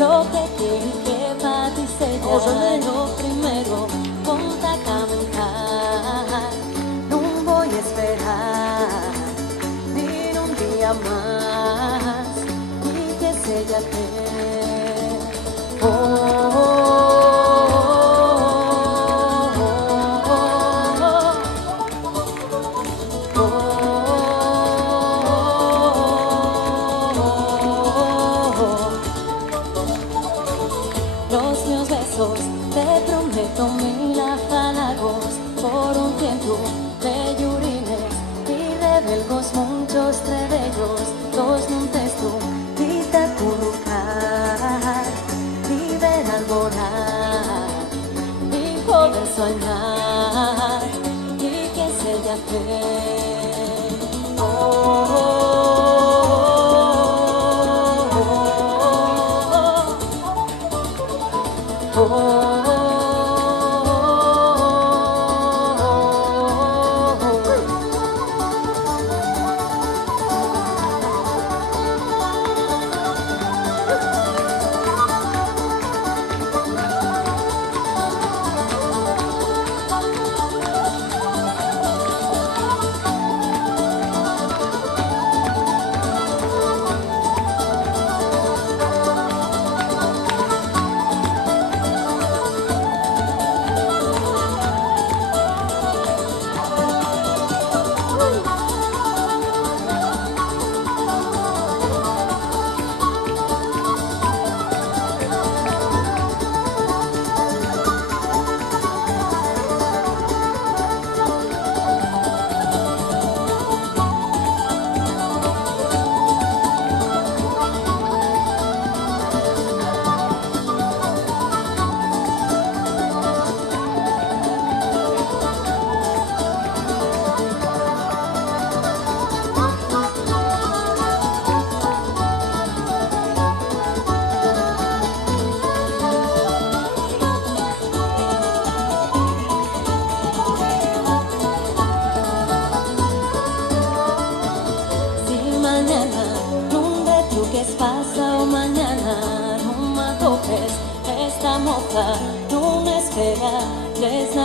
lo que quiero y que para ti sea lo primero. Ponte a caminar, no voy a esperar ni un día más y que se ya los míos besos, te prometo 1000 halagos por un tiempo de llurines y rebelgos, muchos trebellos, dos montes tú y te acurrucar y ver alborar y poder soñar y que se ya pasado mañana, no me toques esta moja, no me espera, les